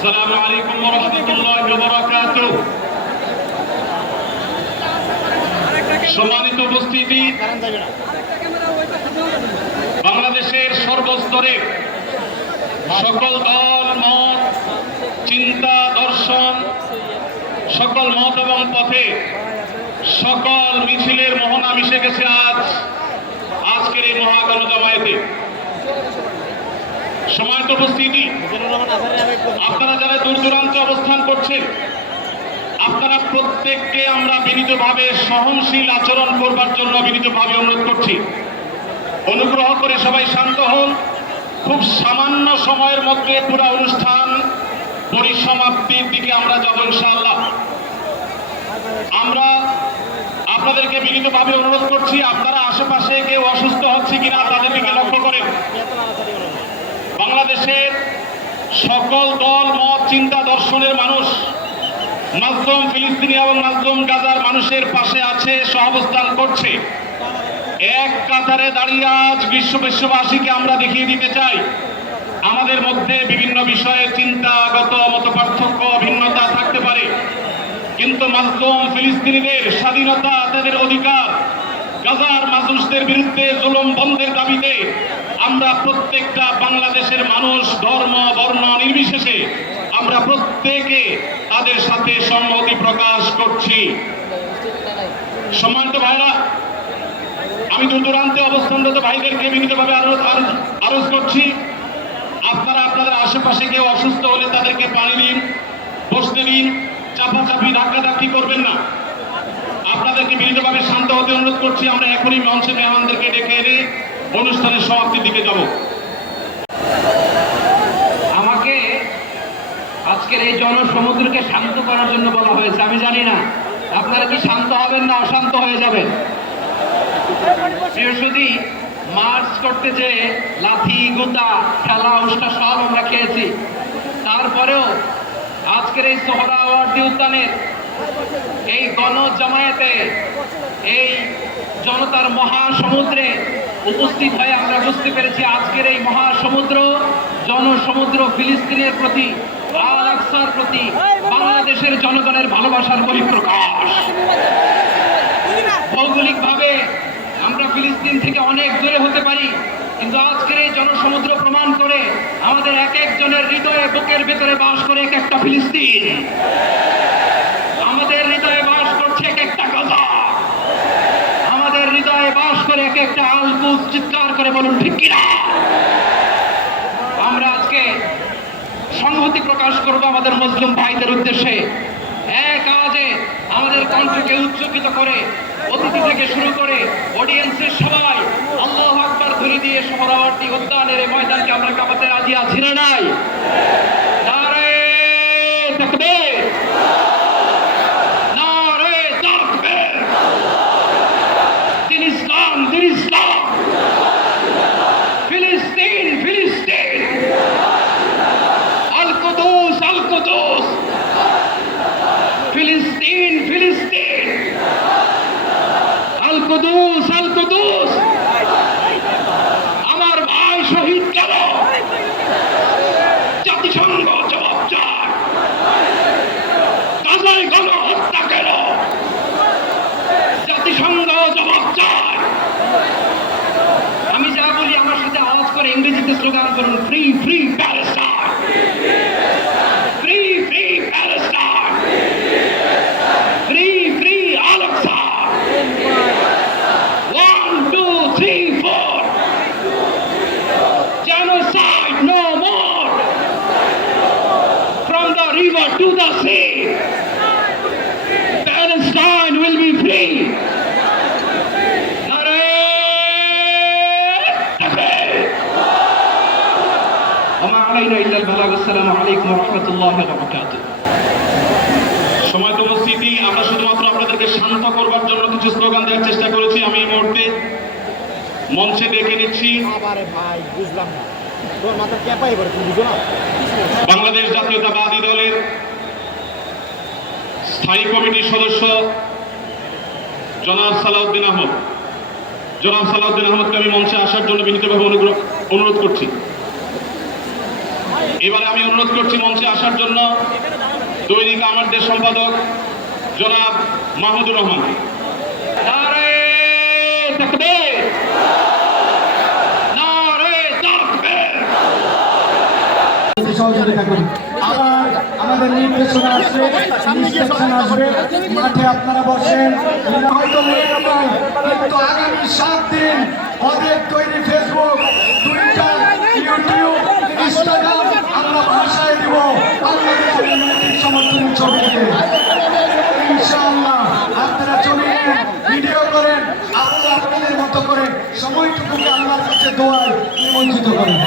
السلام عليكم ورحمة الله وبركاته সম্মানিত উপস্থিতি, বাংলাদেশের সর্বস্তরে সকল দল, মত, চিন্তা, দর্শন, সকল মত এবং পথে সকল মিছিলের মোহনা মিশে গেছে আজ। আজকের এই মহাগণ জামায়াতে। সময়ত উপস্থিতি। আপনারা যারা দূর দূরান্তে অবস্থান করছেন, আপনারা প্রত্যেককে আমরা বিনীতভাবে সহনশীল আচরণ করবার জন্য বিনীতভাবে অনুরোধ করছি। অনুগ্রহ করে সবাই শান্ত হন। খুব সামান্য সময়ের মধ্যে পুরো অনুষ্ঠান পরিসমাপ্তির দিকে আমরা যাব ইনশাআল্লাহ। আমরা আপনাদেরকে বিনীতভাবে অনুরোধ করছি, আপনারা আশেপাশে কেউ অসুস্থ হচ্ছে কিনা তাদের দিকে লক্ষ্য করেন। বাংলাদেশের সকল দল, মত, চিন্তা, দর্শনের মানুষ মাজলুম ফিলিস্তিনি এবং মাজলুম গাজার মানুষের পাশে আছে, সহাবস্থান করছে। এক কাতারে দাঁড়িয়ে আজ বিশ্ব বিশ্ববাসীকে আমরা দেখিয়ে দিতে চাই, আমাদের মধ্যে বিভিন্ন বিষয়ে চিন্তাগত মত পার্থক্য, ভিন্নতা থাকতে পারে। কিন্তু মাজলুম ফিলিস্তিনিদের স্বাধীনতা তাদের অধিকার। গাজার মানুষদের বিরুদ্ধে জুলম বন্ধের দাবিতে আমরা প্রত্যেকটা বাংলাদেশের মানুষ ধর্ম, বর্ণ নির্বিশেষে আমরা প্রত্যেকে তাদের সাথে সম্মতি প্রকাশ করছি। সম্মানিত ভাইরা, আমি দূর দূরান্তে অবস্থানরত ভাইদেরকে বিনীতভাবে আরো- আরো- আরজ করছি। আপনারা আপনাদের আশেপাশে কেউ অসুস্থ হলে তাদেরকে পানি দিন, বসতে দিন, চাপাচাপি, ধাক্কাধাক্কি করবেন না। আপনাদেরকে বিনীতভাবে শান্ত হতে অনুরোধ করছি, আমরা এখনই মঞ্চে মেহমানদেরকে ডেকে এনে অনুষ্ঠানের সমাপ্তির দিকে যাব। আমাকে আজকের এই জনসমুদ্রকে শান্ত করার জন্য বলা হয়েছে। আমি জানি না, আপনারা কি শান্ত হবেন না অশান্ত হয়ে যাবেন? বৃহস্পতি মার্চ করতে যে লাথি, গুতা খেলা উষ্টা সব আমরা খেয়েছি। তারপরেও আজকের এই সোহরাওয়ার্দী উদ্যানের এই গণ জামায়াতে এই জনতার মহাসমুদ্রে উপস্থিত হয়ে আমরা বুঝতে পেরেছি আজকের এই মহাসমুদ্র, জনসমুদ্র ফিলিস্তিনের প্রতি প্রতি, বাংলাদেশের জনগণের ভালোবাসার পরিপ্রকাশ। ভৌগোলিকভাবে আমরা ফিলিস্তিন থেকে অনেক দূরে হতে পারি, কিন্তু আজকের এই জনসমুদ্র প্রমাণ করে আমাদের এক একজনের হৃদয়ে বুকের ভেতরে বাস করে এক একটা ফিলিস্তিন আমাদের হৃদয়ে বাস করছে এক একটা গাজা আমাদের হৃদয়ে এক একটা আলকুজ চিৎকার করে বলুন, ঠিক কিনা? আমরা আজকে সংহতি প্রকাশ করব আমাদের মুসলিম ভাইদের উদ্দেশ্যে। এক আওয়াজে আমাদের কণ্ঠকে উচ্চকিত করে, অতিথি থেকে শুরু করে অডিয়েন্সের সবাই আল্লাহ আকবার ধরে দিয়ে সহরাবর্তী উদ্যানের ময়দানকে আমরা কামাতে রাজি আছি না নাই? তাকবীর নারে তাকবীর দিন ইসলাম দিন ইসলাম ফিলিস্তিন ফিলিস্তিন আল কুদুস আল কুদুস ফিলিস্তিন ফিলিস্তিন আল কুদুস আল কুদুস আমার ভাই শহীদ কেন জাতিসংঘ জবাব চায় গাজায় গণহত্যা কেন? আমি যা বলি আমার সাথে আওয়াজ করে ইংরেজিতে স্লোগান করুন ফ্রি ফ্রি প্যালেস্টাইন আমরা শুধুমাত্র আপনাদেরকে শান্ত জন্য কিছু স্লোগান দেওয়ার চেষ্টা করেছি। আমি মঞ্চে ডেকে নিচ্ছি। বাংলাদেশ জাতীয়তাবাদী দলের স্থায়ী কমিটির সদস্য জনাব সালাউদ্দিন আহমদ। জনাব সালাউদ্দিন আহমদকে আমি মঞ্চে আসার জন্য বিনীতভাবে অনুরোধ করছি। এবারে আমি অনুরোধ করছি মঞ্চে আসার জন্য দৈনিক আমাদের সম্পাদক জনাব মাহমুদুর রহমান। আবার আমাদের নির্দেশনা আসবে ইনস্ট্রাকশন আসবে। মাঠে আপনারা বসেন। হয়তো কিন্তু আগামী সাত দিন ওদের সমর্থনের ছবিকে ইনশাআল্লাহ আপনারা ছবি ভিডিও করেন, আপনারা আপনাদের মতো করে সময়টুকুকে আল্লাহর কাছে দোয়ায় নিমন্ত্রিত করেন।